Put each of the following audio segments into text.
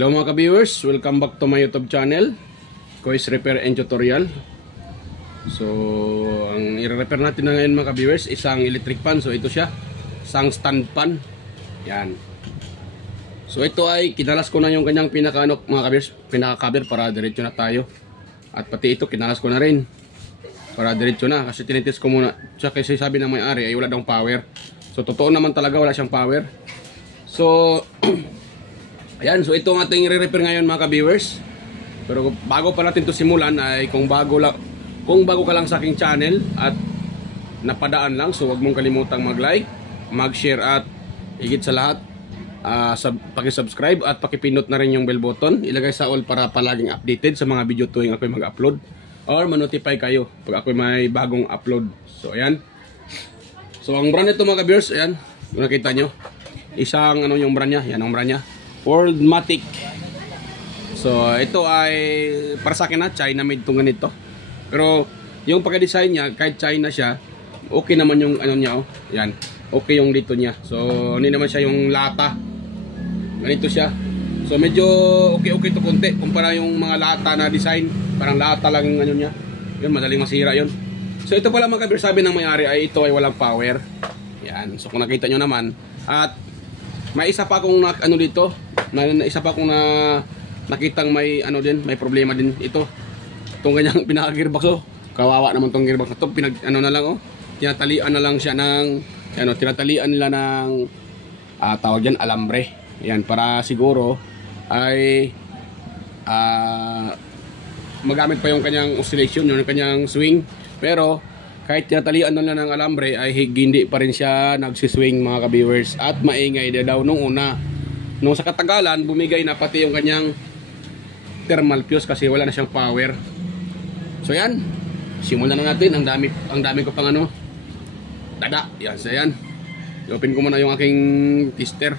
Hello mga ka-viewers, welcome back to my YouTube channel, Kois Repair and Tutorial. So, ang i-repair natin na ngayon mga ka-viewers, isang electric fan. So, ito siya, isang stand fan. Yan. So, ito ay kinalas ko na yung kanyang pinaka-ano mga ka-viewers, pinaka-cover para diretso na tayo. At pati ito, kinalas ko na rin para diretso na kasi tinitis ko muna. Siya kasi sabi ng may-ari ay wala daw power. So, totoo naman talaga wala siyang power. So, ayan, so ito ang ating i-repair ngayon mga ka-viewers. Pero bago pa natin ito simulan ay kung bago ka lang sa aking channel at napadaan lang, so huwag mong kalimutang mag-like, mag-share at higit sa lahat paki-subscribe at paki-pindot na rin yung bell button. Ilagay sa all para palaging updated sa mga video tuwing ako'y mag-upload or ma-notify kayo pag ako'y may bagong upload. So ayan. So ang brand nito mga ka-viewers, ayan, kung nakita nyo, isang ano yung brand niya, yan ang brand niya, Worldmatic. So ito ay para sa akin na China made itong ganito. Pero yung pagka-design niya, kahit China siya, okay naman yung ano niya, oh. Yan, okay yung dito niya. So hindi naman siya yung lata. Ganito siya. So medyo okay to konti kumpara yung mga lata na design. Parang lata lang yung ano niya. Yun, madaling masira yun. So ito pala mga kabir, sabi ng may-ari ay ito ay walang power. Yan, so kung nakita nyo naman. At may isa pa akong ano dito, isa pa akong nakitang may ano din, may problema din ito. Itong kanyang pinaka-gearbox, oh. Kawawa naman tong gearbox na to. Ano na lang, oh. Tinatalian na lang siya ng ano, tinatalian nila ng tawag diyan, alambre. Yan, para siguro ay magamit pa yung kanyang oscillation, yung kanyang swing. Pero kahit tinatalian na lang ng alambre ay hindi pa rin siya nagsiswing mga ka-viewers. At maingay na daw nung una. Nung sa katagalan, bumigay na pati yung kanyang thermal fuse kasi wala na siyang power. So yan, simulan na natin. Ang dami ko pang ano, dada. Yan, so yan. I-open ko muna yung aking tester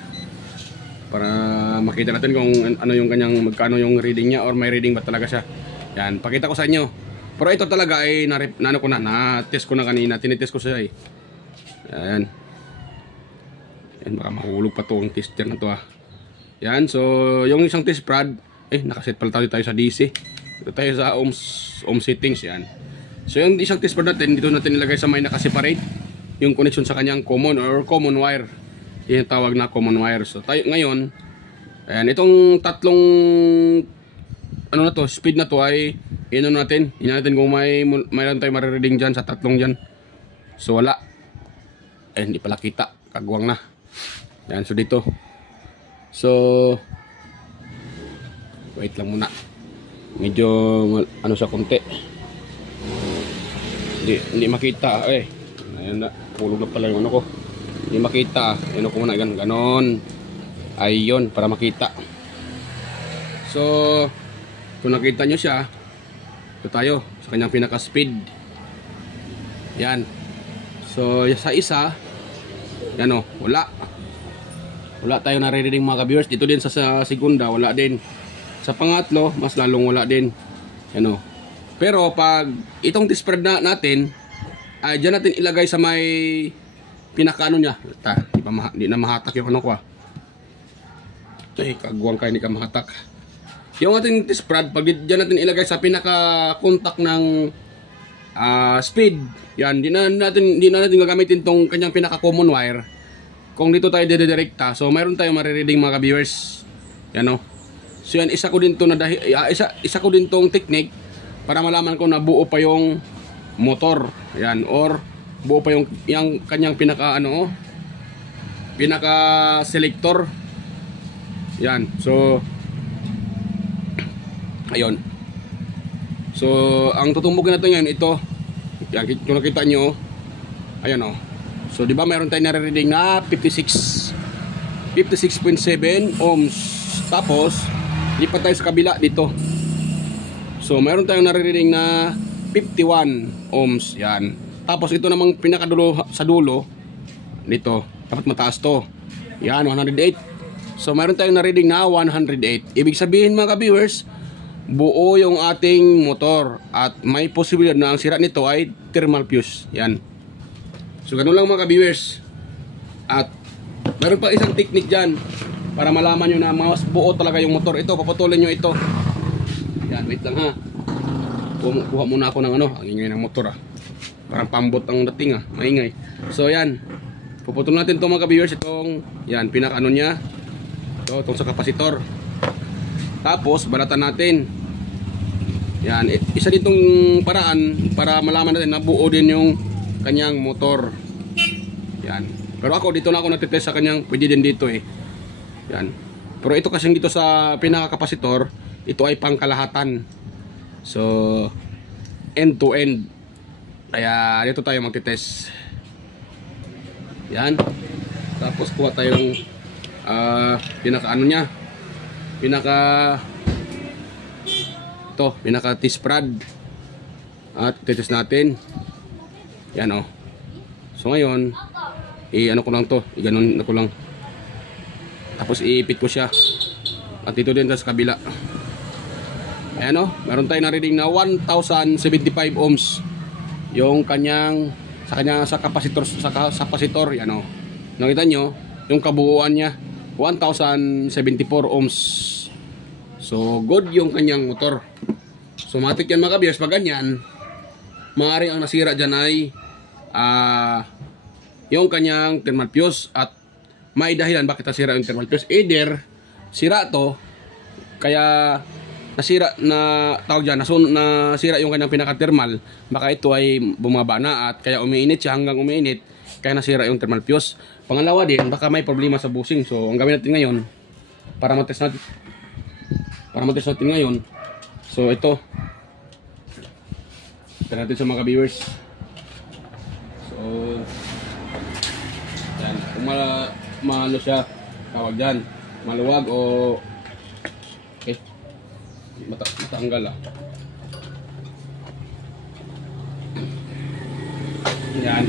para makita natin kung ano yung kanyang, magkano yung reading niya or may reading ba talaga siya. Yan, pakita ko sa inyo. Pero ito talaga ay na-test ko na kanina. Tinitest ko siya eh. Ayan. Yan, baka mahulog pa to ang tester na to ah. Yan, so yung isang test prod, nakaset pala tayo sa DC. Dito tayo sa ohm settings, yan. So yung isang test prod natin, dito natin ilagay sa may nakaseparate yung connection sa kanyang common wire. Yan yung tawag na common wire. So tayo ngayon, ayan, itong tatlong ano na to, speed na to ay ino natin kung mayroon tayong marireading dyan sa tatlong dyan. So wala. Hindi pala kita. Kagwang na. Yan, so dito. So wait lang muna. Medyo ano sa konti. Hindi makita. Ayun na. Pulog na pala yung ano ko. Hindi makita. Ano ko muna. Ganon. Ayun. Para makita. So kung nakita nyo siya, ito tayo sa kanyang pinaka speed. Yan. So sa isa, yan o, wala tayo nare-reading mga ka-viewers. Dito din sa segunda, wala din. Sa pangatlo, mas lalong wala din. Yan o. Pero pag itong dispread na natin, ay dyan natin ilagay sa may pinaka ano nya. Hindi na mahatak yung ano ko ah. Kagwang kayo, hindi ka mahatak. Yung ating test prod, pag dyan natin ilagay sa pinaka-contact ng speed, yan, di na natin gagamitin tong kanyang pinaka-common wire. Kung dito tayo dedirekta, so mayroon tayong marireading mga ka-viewers. Yan o. So yan, isa ko din tong technique para malaman ko na buo pa yung motor. Yan, or buo pa yung kanyang pinaka-selector. Yan, so ayun. So ang tutumbugin natin ngayon ito. Yan, kung nakita nyo, ayan o. So di ba mayroon tayong nare-reading na 56.7 ohms. Tapos lipat tayo sa kabila dito. So mayroon tayong nare-reading na 51 ohms. Yan. Tapos ito namang pinakadulo sa dulo dito, dapat mataas to. Yan, 108. So mayroon tayong nare-reading na 108. Ibig sabihin mga ka-viewers, buo yung ating motor at may posibilidad na ang sira nito ay thermal fuse. Yan. So ganun lang mga ka-viewers. At meron pa isang technique dyan para malaman nyo na mas buo talaga yung motor. Ito, paputulin nyo ito. Yan, wait lang ha. Kuha muna ako ng ano, ang ingay ng motor parang pambot ang dating maingay. So yan, puputulin natin itong mga viewers, itong yan, pinaka-ano nya itong sa kapasitor. Tapos balatan natin. Yan, isa ditong paraan para malaman natin na buo din yung kanyang motor. Yan. Pero ako dito na ako nagtitest sa kanyang, pwede din dito Yan. Pero ito kasi dito sa pinaka-kapasitor, ito ay pangkalahatan. So end to end. Kaya dito tayo magtitest. Yan. Tapos kuha tayong pinaka-ano nya. Pinaka T-sprad. At titest natin. Yan So ngayon, ano ko lang to, iganon ko lang. Tapos iipit ko siya. At dito din sa kabila. Ayan meron tayong na-reading na 1075 ohms. Yung kanyang sa kapasitor sa kapasitor, yan Nakita nyo, yung kabuuan niya 1074 ohms. So good yung kanyang motor. So matik yan mga kabiyers, pag ganyan, maaaring ang nasira dyan ay yung kanyang thermal fuse. At may dahilan bakit nasira yung thermal fuse. Either sira to, kaya nasira na tawag dyan, nasira yung kanyang pinaka-thermal. Baka ito ay bumaba na at kaya umiinit siya hanggang umiinit, kaya nasira yung thermal fuse. Pangalawa din, baka may problema sa bushing. So ang gawin natin ngayon, para matest natin ngayon, so ito natin sa mga viewers. So yan, kung maano siya, tawag dyan, maluwag o matanggal yan.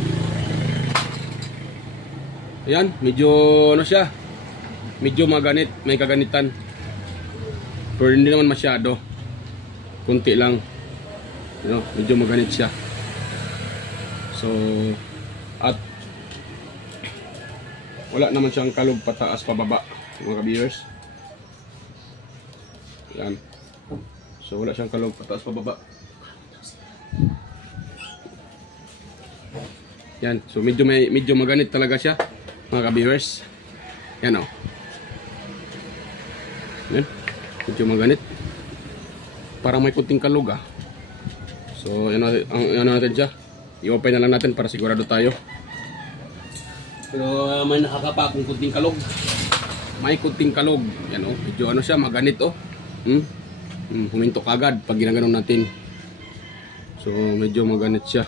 Ayan, medyo siya, medyo maganit, may kaganitan, pero hindi naman masyado, kunti lang, medyo maganit siya. So at wala naman siyang kalog pataas pababa mga viewers. Yan. So wala siyang kalog pataas pababa. Yan. So medyo maganit talaga siya mga viewers. Yan Yan. Medyo maganit. Parang may kunting kalog So yan natin siya. I-open na lang natin para sigurado tayo. Pero may nakakapakong kunting kalog. May kunting kalog. Yan medyo siya, maganit huminto kagad pag ginaganon natin. So medyo maganit siya.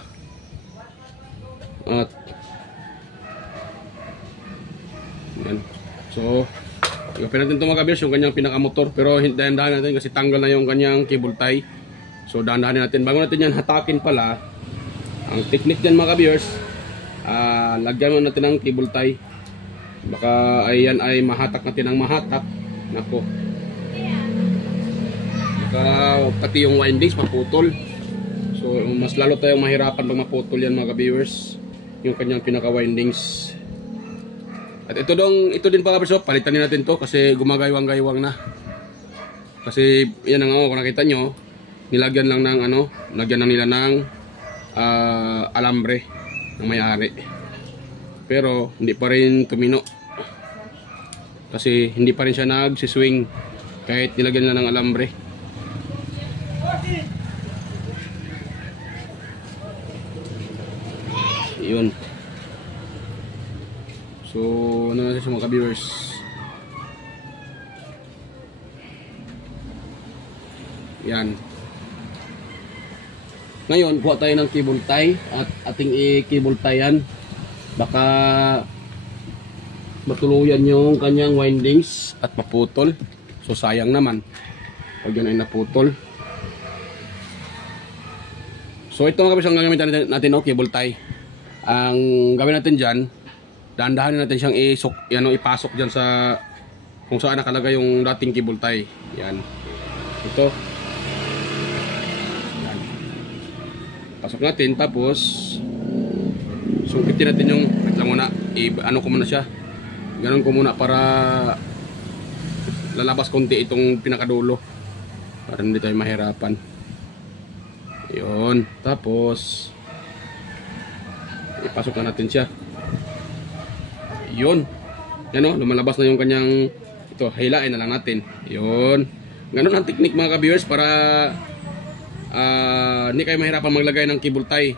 At yan. So i-open natin ito mga kabiyers, yung kanyang pinakamotor. Pero dahan-dahan natin kasi tanggal na yung kanyang cable tie. So dahan-dahan natin. Bago natin yan hatakin pala, ang technique dyan mga kabiyers, lagyan mo natin ng cable tie. Baka ayan ay mahatak natin ang mahatak. Nako, baka pati yung windings maputol. So mas lalo tayong mahirapan pag maputol yan mga kabiyers, yung kanyang pinaka windings. At ito din mga kabiyers, palitan din natin to kasi gumagaywang-gaywang na. Kasi yan kung nakita nyo, nilagyan lang ng lagyan lang nila ng alambre ng may-ari. Pero hindi pa rin tumino. Kasi hindi pa rin siya nagsiswing kahit nilagyan lang ng alambre. Yun. So ano natin sa mga ka-viewers. Yan. Ngayon, kuha tayo ng cable tie at ating i-cable tie yan. Baka matuluyan yung kanyang windings at maputol. So sayang naman pag yun ay naputol. So ito mga kabis ang gagamitin natin cable tie. Ang gawin natin dyan, dahan-dahanin natin siyang ipasok dyan sa kung saan nakalagay yung dating cable tie. Yan. Ito. Yan. Pasok natin, tapos sungkitin natin yung, wait lang muna, ano ko muna siya. Ganon ko muna para lalabas konti itong pinakadulo para hindi tayo mahirapan. Yun, tapos ipasok na natin siya. Yun, yan o, lumalabas na yung kanyang, ito, hilain na lang natin. Yun, ganun ang technique mga ka-viewers para hindi kayo mahirapan maglagay ng cable tie.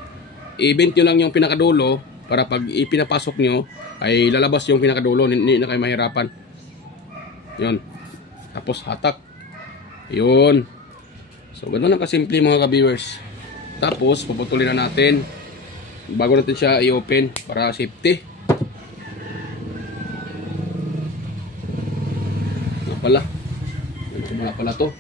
I-bend nyo lang yung pinakadulo para pag ipinapasok nyo ay lalabas yung pinakadulo, hindi na kayo mahirapan. Yun, tapos hatak. Yun, so ganun lang kasimple mga ka-viewers. Tapos puputulin na natin bago natin siya i-open para safety. Pala, wala pala to.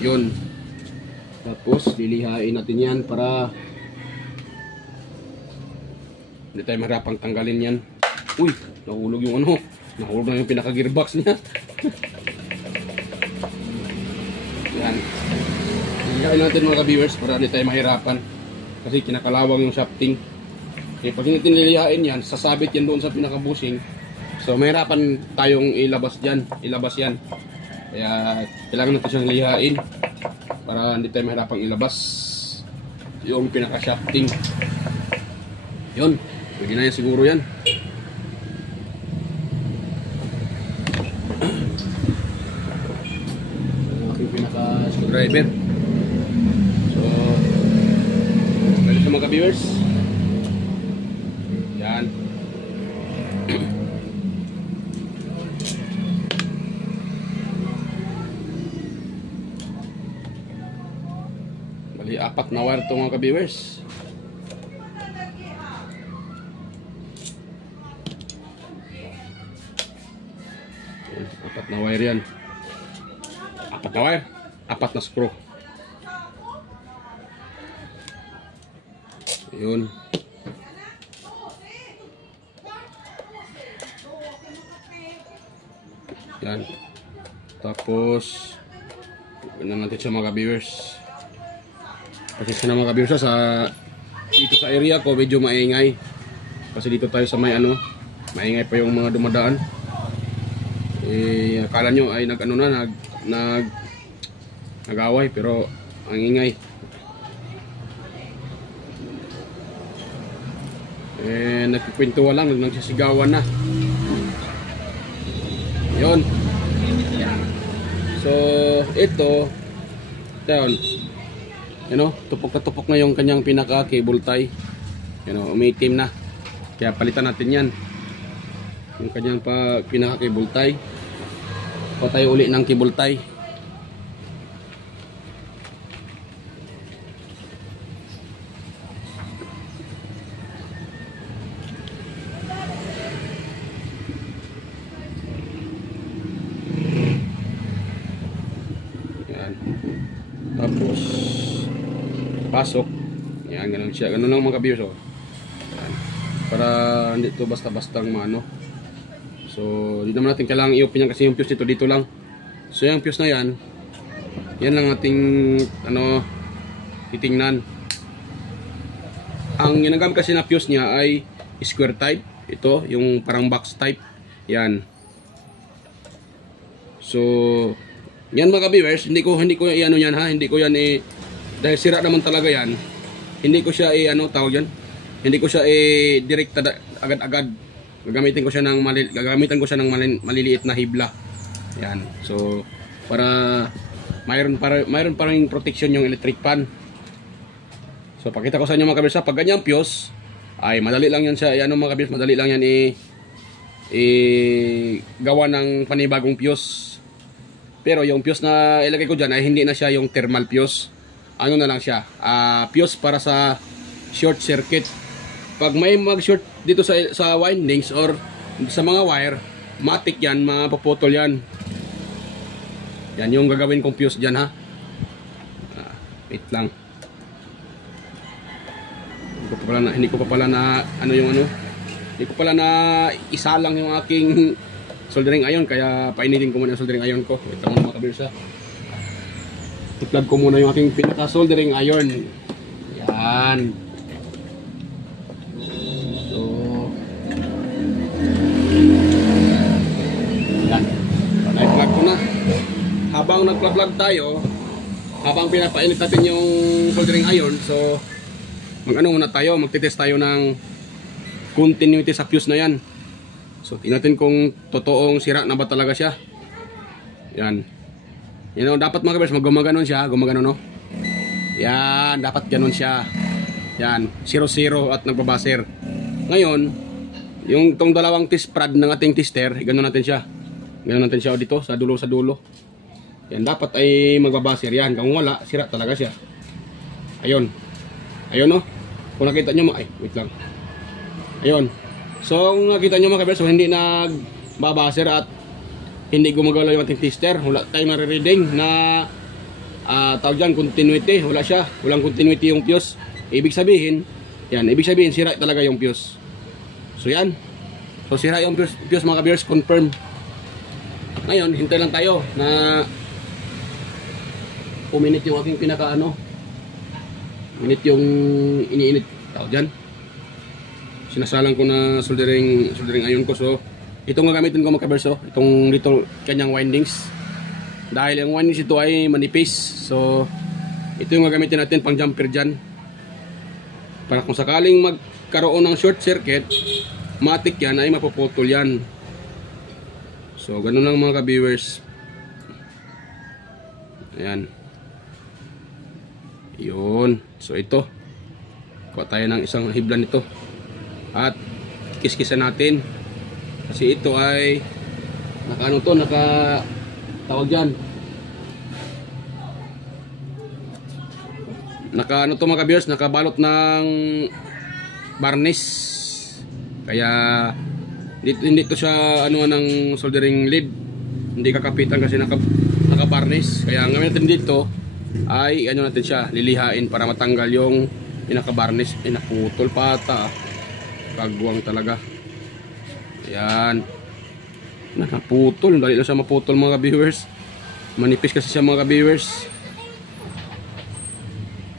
Yun, tapos lilihain natin yan para hindi tayo mahirapang tanggalin yan. Uy, nahulog yung ano, nahulog na yung pinaka gearbox niya. Yan, lilihain natin mga ka-viewers para hindi tayo mahirapan kasi kinakalawang yung shafting. Okay, pag hindi nililihain yan, sasabit yan doon sa pinaka-bushing. So mahirapan tayong ilabas yan. Kaya kailangan natin siyang lihain para hindi tayo mahirapang ilabas yung pinaka-shafting. Yun, pwede na yan siguro yan. Aking pinaka-screwdriver. So, pwede sa mga viewers. Yan. Bali, 4 na wire ito mga ka-viewers. Yan, 4 na wire yan. 4 na wire, 4 na screw. Yun. Yan. Tapos ganun natin siya mga viewers. Kasi sa mga viewers sa dito sa area ko medyo maingay. Kasi dito tayo sa may ano, maingay pa yung mga dumadaan. Akala nyo ay nag-away pero ang ingay. Nagkikwentuhan lang, nagsisigawan na. Yun. So, ito, tupok na tupok na yung kanyang pinaka cable tie. Umiitim na. Kaya palitan natin yan. Yung kanyang pinaka cable tie. Patay uli ng cable tie. Tapos pasok. Yan, ganun siya. Ganun lang mga ka-viewers. Para hindi ito basta-bastang maano. So, di naman natin kailangan i-open yan kasi yung fuse dito lang. So, yung fuse na yan, yan lang ating titingnan. Ang ginagamit kasi na fuse niya ay square type. Ito, yung parang box type. Yan. So, yan mga ka-viewers, hindi ko i-ano yan ha, hindi ko yan dahil sira naman talaga yan, hindi ko siya tawag yan, hindi ko siya direkta agad-agad. Gagamitan ko siya ng maliliit na hibla. Yan. So, para mayroon pa ring protection yung electric pan. So, pakita ko sa inyo mga ka-viewers, pag ganyang fuse, ay madali lang yan siya, mga ka-viewers, madali lang yan gawa ng panibagong fuse. Pero yung fuse na ilagay ko dyan ay hindi na siya yung thermal fuse. Ano na lang siya, fuse para sa short circuit. Pag may mag-short dito sa windings or sa mga wire, matik yan, mapuputol yan. Yan yung gagawin kong fuse dyan ha. Wait lang. Hindi ko pa pala na isa lang yung aking soldering iron, kaya painitin ko muna yung soldering iron ko. Ito muna mga ka-viewers ha. I-plug ko muna yung aking pinaka soldering iron. Yan. So, habang nagpa-vlog tayo, habang pinapainit natin yung soldering iron, so mag-ano muna tayo, magtitest tayo ng continuity sa fuse na yan. So tingnan natin kung totoong sira na ba talaga siya. Yan. You know, dapat mga kabers, gumaganon siya, gumaganon, no? Yan, dapat ganon siya. Yan, 0-0 at nagbabaser. Ngayon, yung itong dalawang test prod ng ating tester, ganon natin siya. Ganon natin siya dito, sa dulo. Yan, dapat ay magbabaser yan. Kung wala, sira talaga siya. Ayun. Ayun, no? Kung nakita nyo, ay, wait lang. Ayun. So, kung nakita nyo mga kabers, so, hindi nagbabaser at hindi gumagalaw yung ating tester. Wala tayong nare-reading na tawag dyan, continuity. Wala siya. Walang continuity yung fuse. Ibig sabihin, sira talaga yung fuse. So yan. So sira yung fuse mga kabers, confirm. Ngayon, hintay lang tayo na uminit yung aking minute yung iniinit. Tawag dyan. Sinasalang ko na soldering iron ko. So itong gagamitin ko mga kabers, itong dito kanyang windings. Dahil yung windings ito ay manipis. So ito yung gagamitin natin pang jumper dyan. Para kung sakaling magkaroon ng short circuit, matik yan ay mapuputol yan. So ganun lang mga ka-viewers. Ayan. Yun. So ito. Kuha tayo ng isang hiblan nito. At kiskisan natin. Kasi ito ay tawag dyan. Mga viewers, nakabalot ng varnish. Kaya hindi to siya ng soldering lead. Hindi kakapitan kasi naka-varnish. Kaya ang gawin natin dito ay natin siya, lilihain para matanggal yung pinaka-varnish. Naputol pata. Kagwang talaga. Ayan. Naputol. Dali lang siya maputol mga viewers. Manipis kasi siya mga viewers.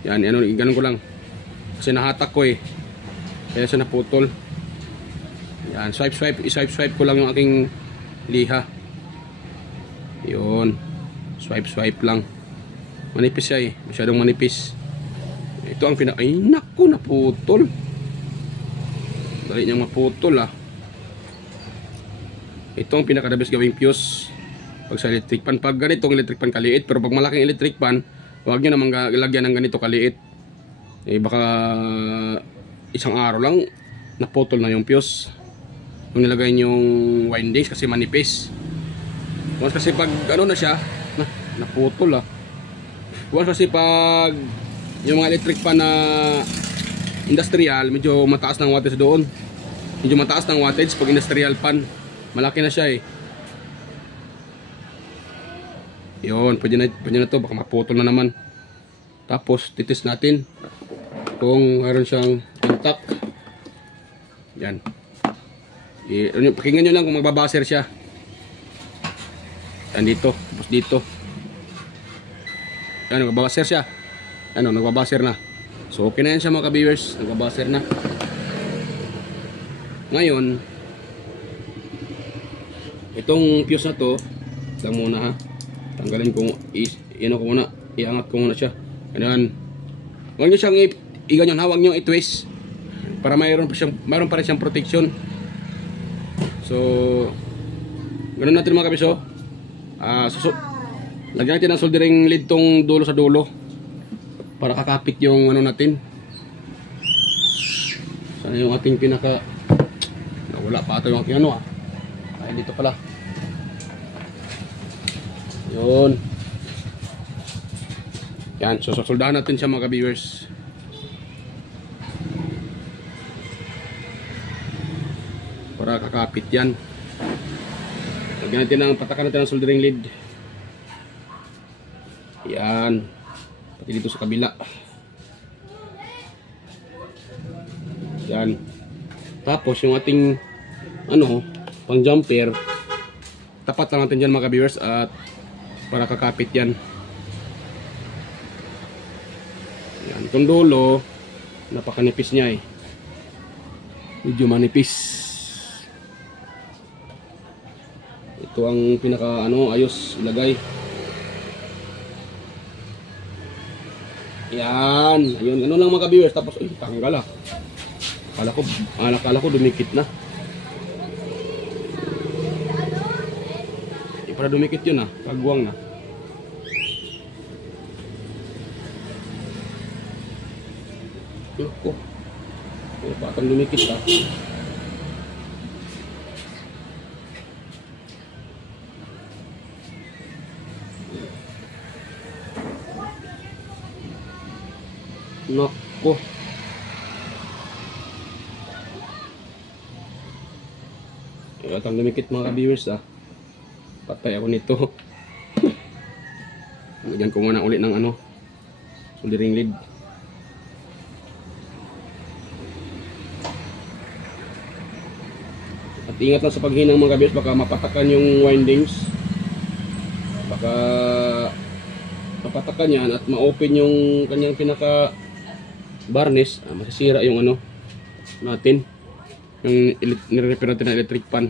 Yan, ganun ko lang. Kasi nahatak ko kaya siya naputol. Yan, swipe ko lang yung aking liha. Yun. Swipe lang. Manipis siya masyadong manipis. Ito ang ay naku, naputol. Dali niyang maputol Ito ang pinaka-the-best gawing fuse pag sa electric pan. Pag ganitong electric pan kaliit, pero pag malaking electric pan, huwag nyo naman lagyan ng ganito kaliit. Baka isang araw lang naputol na yung fuse. Kung nilagay yung windings kasi manipis. Once kasi pag na siya, naputol Once kasi pag yung mga electric pan na industrial, medyo mataas ng wattage doon. Medyo mataas ng wattage pag industrial pan. Malaki na siya Yun, pwede na to, baka maputol na naman. Tapos titis natin kung mayroon siyang intact. Yan. Pakinggan nyo lang kung magbabaser siya. Yan dito, tapos dito. Yan, magbabaser siya. Nagbabaser na. So okay na yan siya mga ka-viewers, nagbabaser na. Ngayon, itong fuse na to, lang muna tanggalin ko, iangat ko muna siya. Ganyan. Huwag nyo siyang iganyan, huwag nyo i-twist para mayroon pa rin siyang protection. So ganun natin mga kabiso. Lagyan natin ng soldering lead tong dulo sa dulo para kakapit yung natin. Sana yung ating wala pa ito yung aking ay dito pala. Yun. Yan, so soldahan natin siya mga ka-viewers. Para kakapit yan. Lagyan natin patakan natin ng soldering lead. Yan. Pati dito sa kabila. Yan. Tapos yung ating pang jumper, tapat lang natin dyan mga ka-viewers at para kakapit yan. Yan, itong dulo napakanipis niya medyo manipis. Ito ang pinaka ayos ilagay. Yan. Ayun, ano lang mga ka-viewers. Tapos, ay, tanggal ah. Akala ko dumikit na. Hindi para dumikit yun ah. Kagwang na. Ko. Ay, patang dumikit ah. Nako. Patang dumikit mga ka-viewers ah. Patay ako nito. Lagyan ko muna ulit ng ano, soldering lead. At ingat lang sa paghinang mga ka-viewers, baka mapatakan yung windings. Baka mapatakan yan at ma-open yung kanyang pinaka varnish, masisira yung ano natin, yung nire-repair natin na electric pan.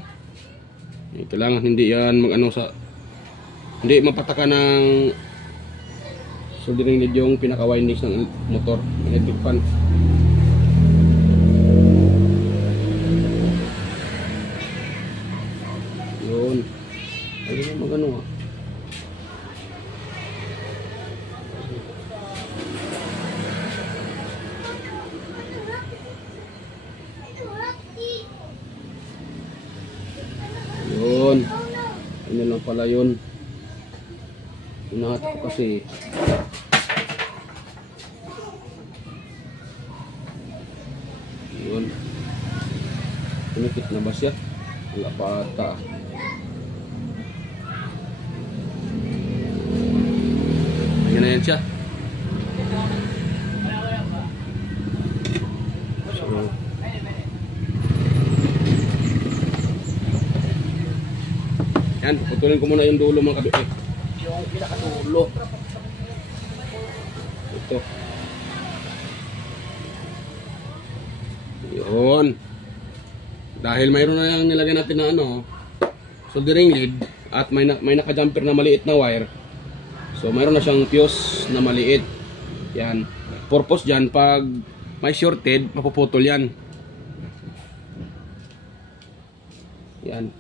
Kailangan hindi yan mag-ano sa, hindi mapatakan ng soldering lead yung pinaka windings ng motor, electric pan. Yun, ayun yung mag-ano ha. Yun. Ano lang pala yun. Inahat ko kasi. Yun. Tumikit na ba siya? Wala pa ata. Yan na yan siya. Yan, putulin ko muna yung dulo mga kabit. Yung pinakadulo. Ito. Yun. Dahil mayroon na yung nilagay natin na ano, soldering lead at may naka-jumper na maliit na wire. So mayroon na siyang fuse na maliit. Yan. Purpose dyan, pag may shorted, mapuputol yan. Yan.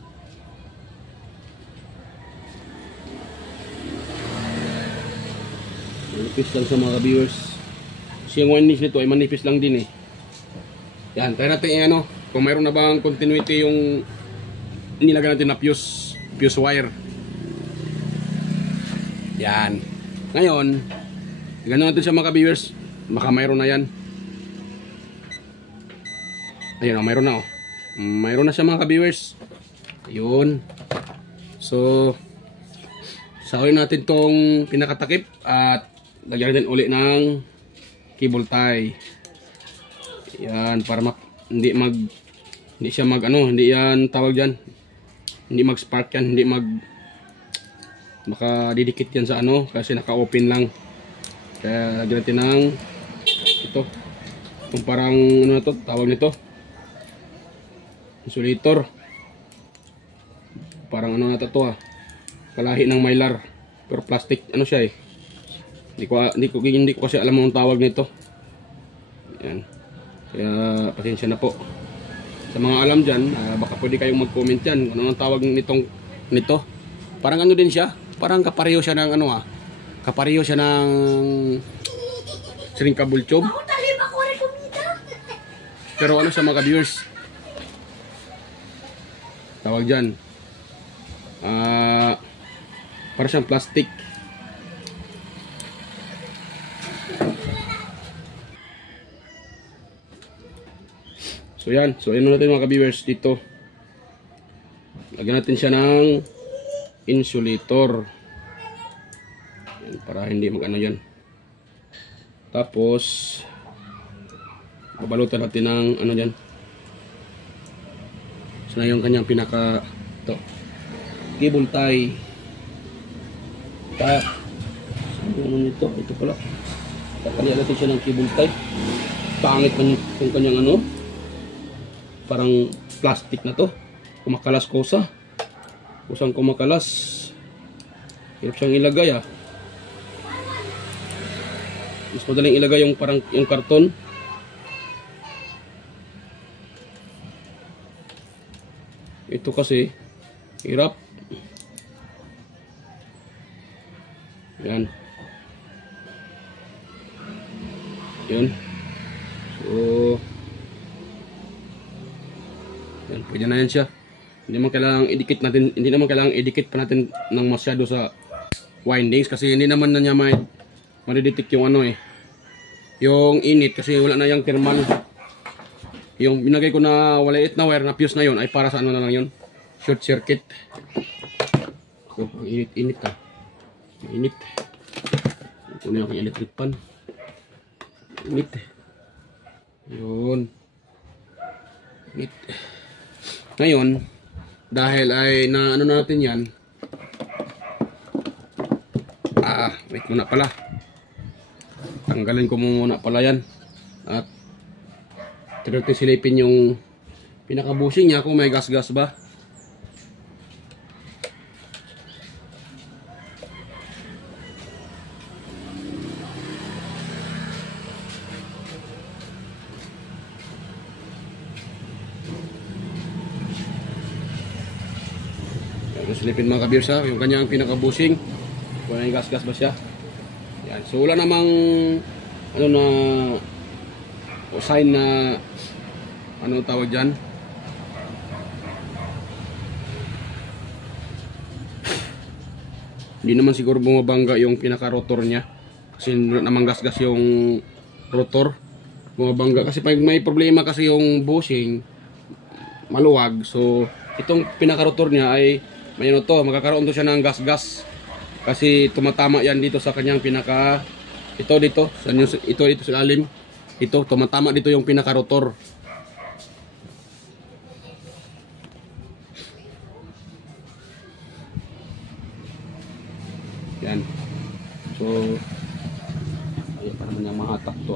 Manipis lang sa mga viewers. Kasi yung windings nito ay manipis lang din eh. Yan, try natin ano, kung mayroon na bang continuity yung nilagay natin na fuse wire. Yan. Ngayon, gano'n natin siya mga viewers. Baka mayroon na yan. Ayun o, mayroon na o. Mayroon na siya mga viewers. Ayun. So, sawin natin tong pinakatakip at lagyan natin uli ng cable tie. Yan, para hindi siya mag ano, hindi yan tawag diyan. Hindi mag spark yan, hindi makadidikit yan sa ano kasi naka-open lang. Kaya lagyan natin ng ito. Kung parang ano na to, tawag nito. Insulator. Parang ano na to ah. Kalahi ng mylar. Pero plastic ano siya eh. Hindi ko kasi alam ang tawag nito. Yan. Kaya pasensya na po. Sa mga alam dyan, baka pwede kayong mag-comment dyan kung ano ang tawag nito. Parang ano din siya. Parang kapareho siya ng ano ah. Kapareho siya ng shrinkable tube. Pero ano sa mga viewers? Tawag dyan. Parang siyang plastic. So yan, so ano natin mga ka-viewers dito. Lagyan natin siya ng insulator. Yan, para hindi mag-ano yan. Tapos babalutan natin ng ano yan. So na yung kanyang pinaka cable tie. Ano nito? Ito pala. Tatalian natin siya ng cable tie. Pangit yung kanyang ano. Parang plastic na to. Kumakalas kusa. Kusang kumakalas. Hirap siyang ilagay ah. Mas madaling ilagay yung parang yung karton. Ito kasi hirap. Yan. Yan. So yan, pwede na yan siya. Hindi naman kailangang idikit natin, hindi naman kailangang idikit pa natin ng masyado sa windings kasi hindi naman na niya madidetect yung ano yung init kasi wala na yung thermal. Yung binagay ko na waliit na wire na fuse na yon ay para sa ano na lang yun, short circuit. So, ang init ka. Init. Ito na yung aking electric pan. Init. Yun. Init. Ngayon, dahil ay na ano natin yan. Wait muna pala. Tanggalin ko muna pala yan. At tinatin silipin yung pinaka-bushing niya kung may gas-gas ba. Silipin mga ka-viewers yung kanyang pinaka-bushing kung may gas-gas ba siya. Yan. So wala namang ano na o sign na ano tawag dyan, hindi naman siguro bumabangga yung pinaka-rotor nya kasi wala namang gas-gas yung rotor. Bumabangga kasi pag may problema kasi yung bushing maluwag, so itong pinaka-rotor nya ay may ano to, magkakaroon to siya ng gas-gas kasi tumatama yan dito sa kanyang pinaka dito sa ilalim. Ito, tumatama dito yung pinaka-rotor. Yan. So, ayaw pa naman yung mahatak to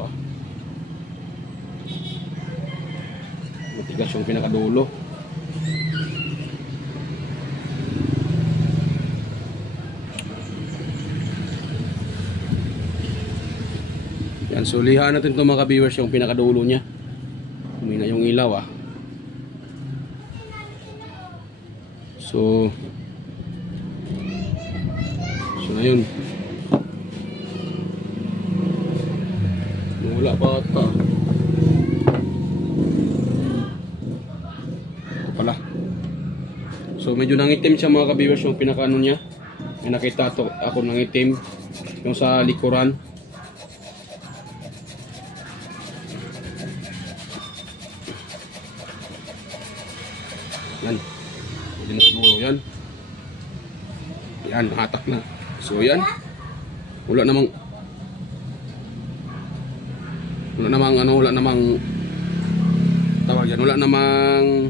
Matigas yung pinaka-dulo. Yan, so lihaan natin ito mga viewers yung pinakadulo niya. Humina yung ilaw So na yun. Wala pa ata. Ito pala. So medyo nangitim siya mga viewers yung pinakaano niya. May nakita ako nangitim yung sa likuran. Yan. Hindi na siguro yan. Yan, hatak na. So yan. Wala namang tawag yan. Wala namang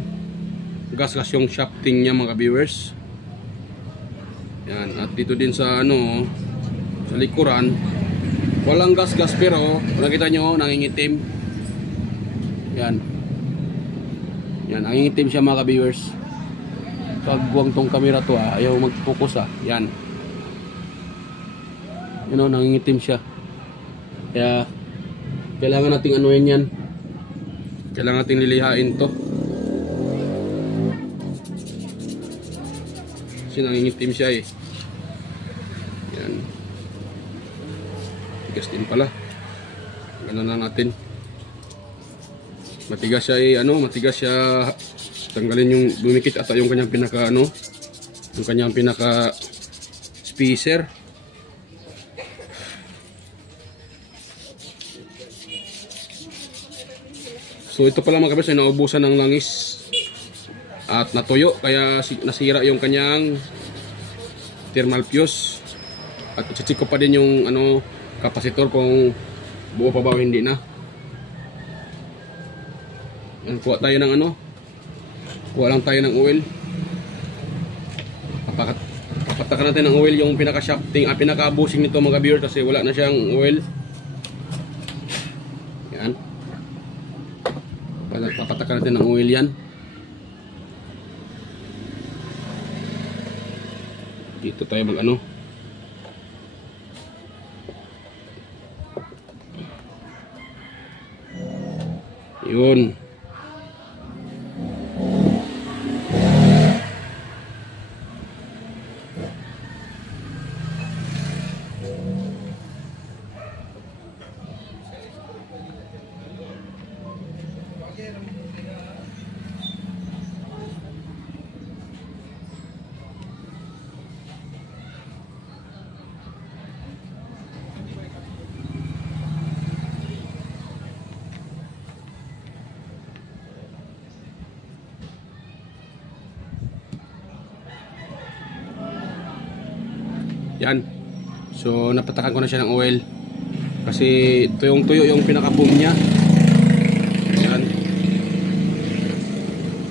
gas-gas yung shafting niya mga viewers. Yan. At dito din sa sa likuran, walang gas-gas pero nakita nyo, nangingitim. Yan. Yan, nangingitim siya mga viewers. Pagbuwang tong camera to ayaw mag-focus Yan. Nangingitim siya. Kaya kailangan nating yan. Kailangan nating lilihain to. Kasi nangingitim siya Yan. Tigas din pala. Ganun na natin. Matigas siya matigas siya. Tanggalin yung dumikit ata yung kanyang pinaka yung kanyang pinaka spacer. So ito pala mga kabis ay naubusan ng langis at natuyo kaya nasira yung kanyang thermal fuse. At i-check ko pa din yung kapasitor kung buo pa ba o hindi na. Yan, kuha tayo ng kuha lang tayo ng oil. Papatakan natin ng oil yung pinaka-shafting, pinaka-bushing nito mga viewers kasi wala na siyang oil. Yan. Papatakan natin ng oil yan. Dito tayo Yun. Yan. So napatakan ko na siya ng oil. Kasi tuyong-tuyo yung pinaka-boom niya. Yan.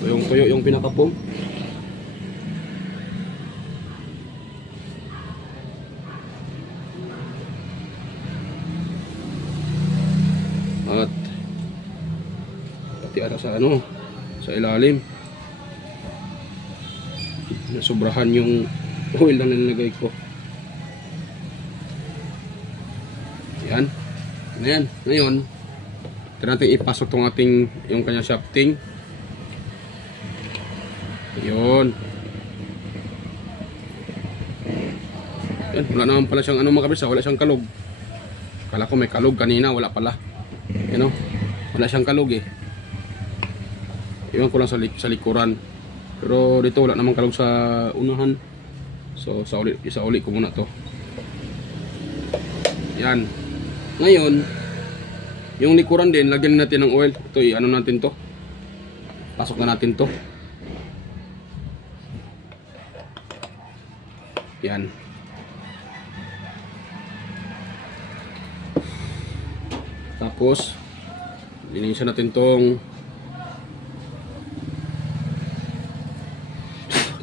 Tuyong-tuyo yung pinaka-boom. At pati ata sa ano, sa ilalim. Nasobrahan yung oil na nilagay ko. Yan. Ayan. Ngayon, ito natin ipasok itong ating, yung kanyang shafting. Yun. Yan. Wala naman pala siyang ano mga kabisa. Wala siyang kalog. Kala ko may kalog kanina. Wala pala. Yan o. Wala siyang kalog eh. Iwan ko lang sa likuran. Pero dito wala namang kalog sa unahan. So isa uli ko muna to. Yan. Ngayon, yung likuran din, lagyan natin ng oil. Ito, ano natin to. Pasok na natin to. Yan. Tapos, linisan natin tong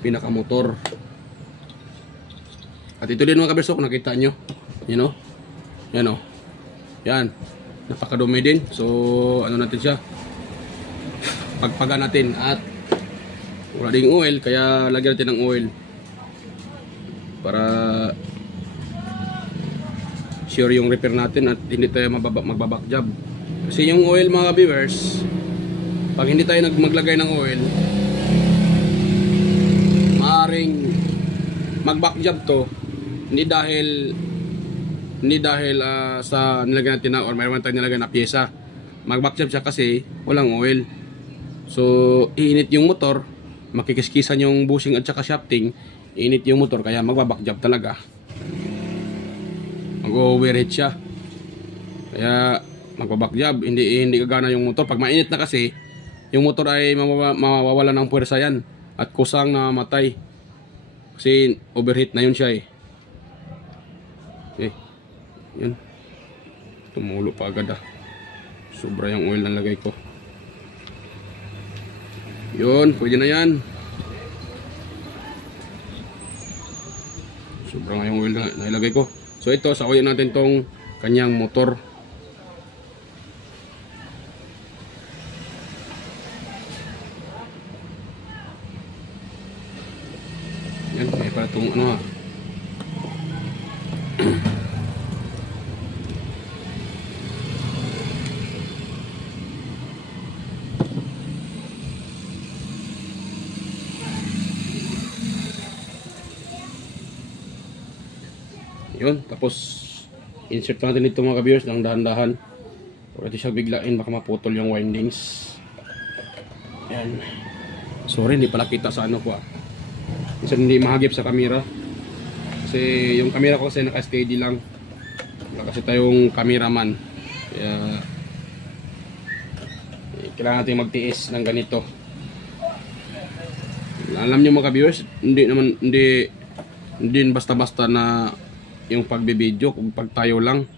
pinakamotor. At ito din mga kabersok, nakita nyo. You know? Yan o. Yan, napakadumi din. So ano natin siya, pagpaga natin. At wala ding oil, kaya lagyan natin ng oil para sure yung repair natin at hindi tayo magbaback job. Kasi yung oil mga viewers, pag hindi tayo maglagay ng oil, maaaring magback job to. Hindi dahil sa nilagyan natin na or mayroon tayong nilagyan na pyesa. Mag-back job siya kasi walang oil. So iinit yung motor, makikiskisan yung bushing at saka shafting, iinit yung motor kaya magba-back job talaga. Mag-overheat siya. Kaya magba-back job, hindi gagana yung motor. Pag mainit na kasi, yung motor ay mawawala ng puwersa yan at kusang na matay. Kasi overheat na yun siya eh. Okay. Yan. Tumulo pa agad ah. Sobra yung oil na lagay ko. Yun, pwede na yan. Sobra nga yung oil na ilagay ko. So ito, sakuyin natin tong kanyang motor. Yan, may pala itong ano ha. Yun, tapos insert natin ito mga ka-viewers ng dahan-dahan. Pwede siya biglain, baka maputol yung windings. Yan. Sorry, hindi pala kita sa ano ko ah. Kasi hindi mahagip sa camera. Kasi yung camera ko kasi naka-steady lang. Wala kasi tayong cameraman. Kaya kailangan natin magtiis ng ganito. Alam nyo mga ka-viewers, hindi basta-basta na yung pagbibideo, kung pag tayo lang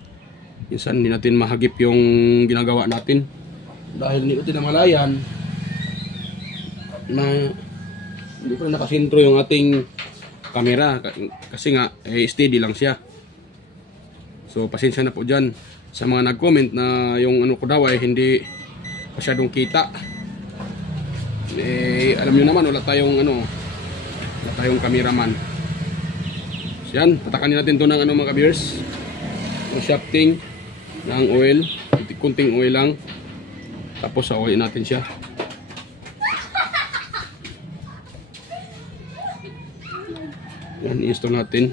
minsan hindi natin mahagip yung ginagawa natin dahil hindi natin namalayan na hindi pa nakasintro yung ating camera kasi nga steady lang siya. So pasensya na po dyan sa mga nag-comment na yung ano ko daw ay hindi masyadong kita. Alam nyo naman wala tayong cameraman. Yan, patakanin natin to ng ano mga ka-viewers, ng shafting ng oil, kunting oil lang Tapos sawayin natin siya. Yan, i-install natin.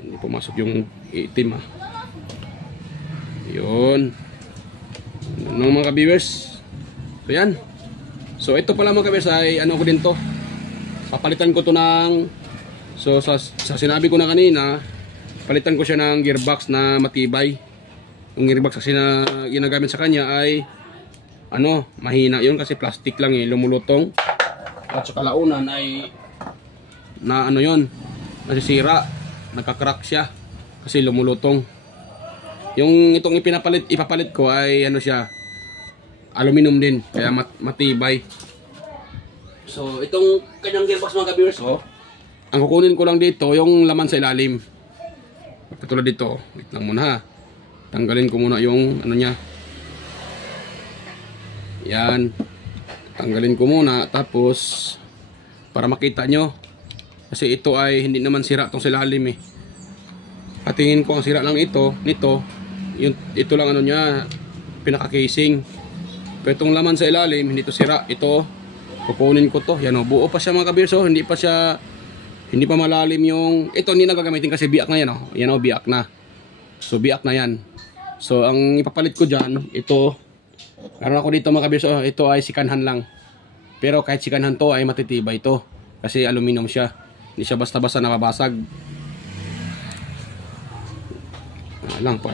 Hindi pumasok yung itim Yun. Ano mga ka-viewers? So yan. So ito pala mga ka-viewers ay ano ko din to. Papalitan ko to ng, so sa sinabi ko na kanina, palitan ko siya ng gearbox na matibay. Yung gearbox kasi na ginagamit sa kanya ay ano, mahina yun kasi plastic lang lumulutong. At sa kalaunan ay na ano yun, nasisira, nagka-crack siya kasi lumulutong. Yung itong ipapalit ko ay ano siya, aluminum din, kaya matibay. So itong kanyang gearbox mga ka-viewers, ang kukunin ko lang dito yung laman sa ilalim. Katulad dito, wait lang muna tanggalin ko muna yung ano niya. Yan, tanggalin ko muna, tapos para makita nyo, kasi ito ay hindi naman sira itong sa ilalim Patingin ko ang sira lang nito, ito lang ano niya, pinaka-casing. Pero itong laman sa ilalim, hindi to sira. Ito, kukunin ko to. Yan buo pa siya mga ka-viewers. Hindi pa malalim yung, ito hindi na gagamitin kasi biak na yan Yan biak na. So biak na yan. So ang ipapalit ko dyan, ito, meron ako dito mga ka-viewers. Ito ay sikanhan lang. Pero kahit sikanhan to ay matitibay ito. Kasi aluminum siya. Hindi siya basta-basta nababasag.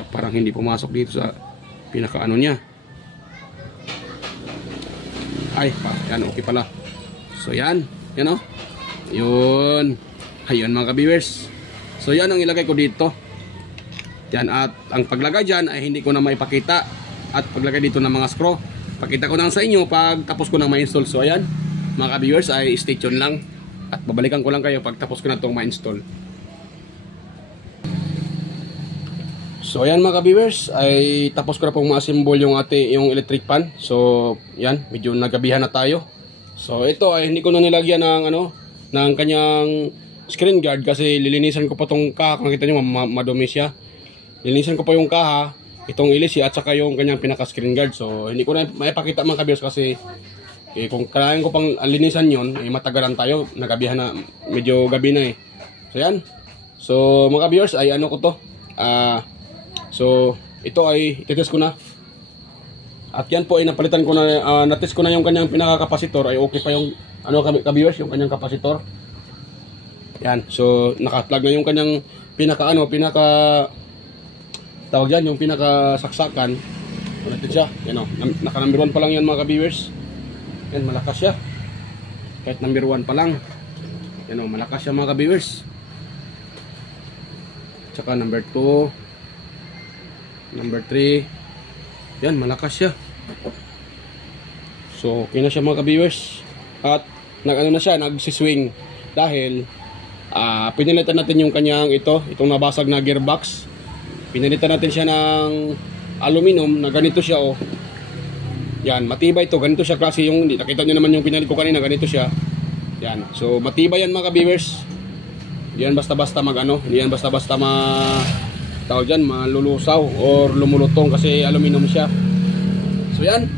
Parang hindi pumasok dito sa pinaka-ano niya. Yan, okay pala. So yan yun. Ayun mga ka-viewers. So yan ang ilagay ko dito. Yan, at ang paglagay dyan ay hindi ko na maipakita. At paglagay dito ng mga screw, pakita ko na sa inyo pag tapos ko na ma-install. So ayan mga ka-viewers, ay stay tuned lang. At babalikan ko lang kayo pag tapos ko na itong ma-install. So ayan mga ka-viewers, ay tapos ko na pong ma-assemble yung electric pan. So yan, medyo nagabihan na tayo. So ito ay hindi ko na nilagyan ng kanyang screen guard kasi lilinisan ko pa tong kaha. Kung nakita nyo madumi siya. Lilinisan ko pa yung kaha, itong ilisi at saka yung kanyang pinaka screen guard. So hindi ko na maipakita mga ka-viewers kasi kung kailangan ko pang linisan yun, matagalan tayo. Nagabihan na, medyo gabi na So yan. So mga ka-viewers ay ano ko to. So ito ay ititest ko na. At yan po ay napalitan ko na, natest ko na yung kanyang pinaka-kapasitor. Ay okay pa yung ka-viewers, yung kanyang kapasitor. Yan, so naka-plug na yung kanyang tawag dyan, yung pinaka-saksakan. Ulitin siya, yan naka number 1 pa lang yan mga ka-viewers. Yan, malakas siya. Kahit number 1 pa lang. Yan malakas siya mga ka-viewers. Tsaka number 2. Number 3. Yan, malakas siya. So, okay na siya mga ka-viewers. At nag-ano na siya, nagsiswing. Dahil pinilitan natin yung kanyang itong nabasag na gearbox. Pinilitan natin siya ng aluminum na ganito siya Yan, matibay ito. Ganito siya klase yung, nakita nyo naman yung pinalit ko kanina, ganito siya. Yan. So, matibay yan mga ka-viewers. Hindi yan basta-basta hindi yan basta-basta tawag dyan, malulusaw or lumulutong kasi aluminum siya. So yan,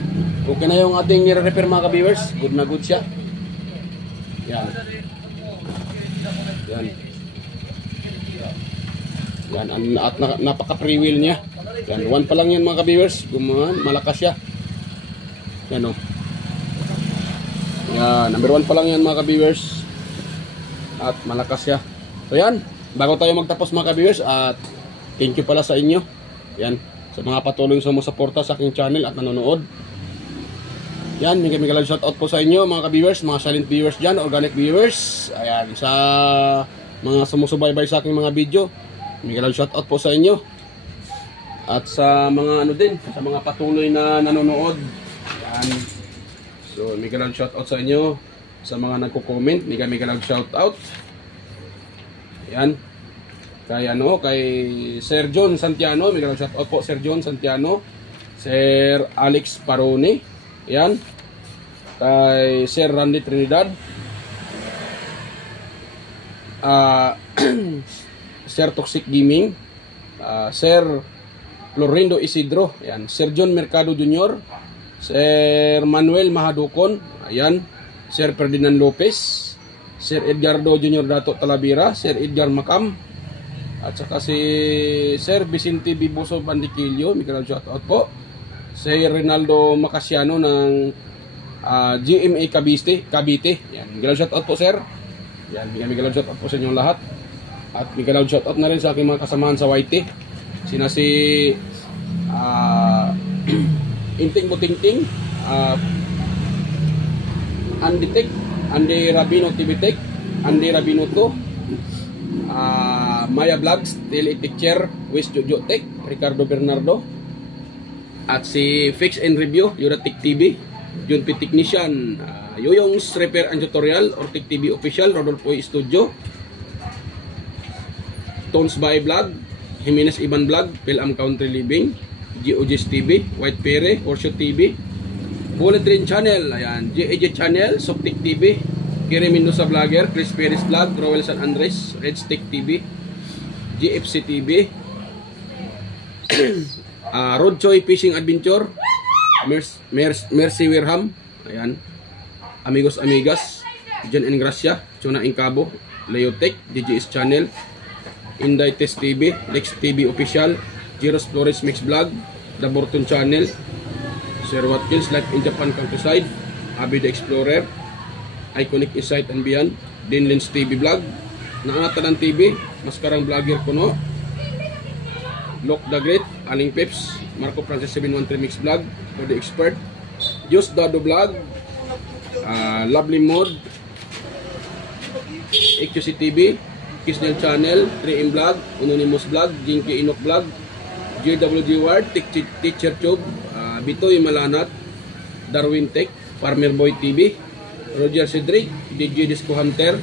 okay na yung ating nire-repair mga ka-viewers. Good na good siya. Yan. At napaka-pre-wheel niya. Yan, 1 pa lang yan mga ka-viewers. Malakas siya. Yan Yan, number 1 pa lang yan mga ka-viewers. At malakas siya. So yan, bago tayo magtapos mga ka-viewers, at thank you pala sa inyo. Yan, sa mga patuloy sumusuporta sa aking channel at nanonood. Yan, may love shout out po sa inyo mga ka-viewers, mga silent viewers dyan, organic viewers. Ayan, sa mga sumusubaybay sa aking mga video, may love shout out po sa inyo. At sa mga sa mga patuloy na nanonood. Yan. So, may love shout out sa inyo. Sa mga nagko-comment, may love shout out. Yan. Kay Sir John Santiano, may shout out po Sir John Santiano, Sir Alex Parone, yan. Kay Sir Randy Trinidad, Sir Toxic Gaming, Sir Florindo Isidro, ayan, Sir John Mercado Jr., Sir Manuel Mahadukon, ayan, Sir Ferdinand Lopez, Sir Edgardo Jr. Dato Talavera, Sir Edgar Macam, at saka si Sir Vicente Bibuso Bandiquillo, Miguel shoutout po. Sir Rinaldo Macasiano ng GMA Cavite, yan, Miguel shoutout po sir. Yan, Miguel shoutout po sa inyong lahat. At Miguel shoutout na rin sa aking mga kasamahan sa YT. Sina si Inting Butingting, Andy Tech, Andy Rabino TV Tech, Andy Rabino 2, Maya Vlogs, Tele Teacher, West Jojo Tech, Ricardo Bernardo, at si Fix and Review, Euratic TV, Junpi Technician, Yoyong's Repair and Tutorial, Ortic TV Official, Rodolfo Studio, Tones by Vlog, Jimenez Iban Vlog, Pilam Country Living, GOG's TV, White Pere, Horseshoe TV, Bullet Train Channel, ayan, GAJ Channel, Soptic TV, Kiri Mendoza Vlogger, Chris Perez Vlog, Roel San Andres, Red Stick TV, GFC TV, Rod Choi Fishing Adventure, Mercy Wirham, ayan, Amigos Amigas, John Engracia, Chuna Incabo, Leotech, DJS Channel, Inday Test TV, Lex TV Official, Giros Flores Mix Vlog, The Borton Channel, Sir Watkins Life in Japan Countryside, Abby the Explorer, Iconic Insight and Beyond, Dean Lins TV Vlog, Naangatan ng TV, Maskarang Vlogger Kuno, Lock the Great, Aling Pips, Marco Francis 713 Mix Vlog, For the Expert, Just Dado Vlog, Lovely Mode, XQC TV, Kisnel Channel, 3M Vlog, Anonymous Vlog, Jinky Inok Vlog, JWG Ward, Teacher Tube, Bitoy Malanat, Darwin Tech, Farmer Boy TV, Roger Cedric, DJ Disco Hunter,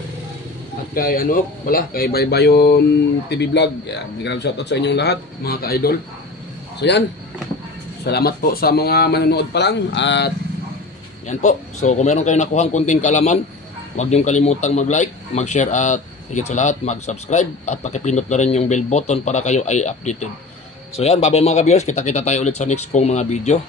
at kay kay Baybayon TV Vlog. Biglang shoutout sa inyong lahat, mga ka-idol. So yan, salamat po sa mga manonood pa lang, at yan po. So kung meron kayong nakuhang kunting kalaman, huwag niyong kalimutang mag-like, mag-share, at higit sa lahat mag-subscribe, at pakipindot na rin yung bell button para kayo ay updated. So yan, bye bye mga ka-viewers, kita-kita tayo ulit sa next kong mga video.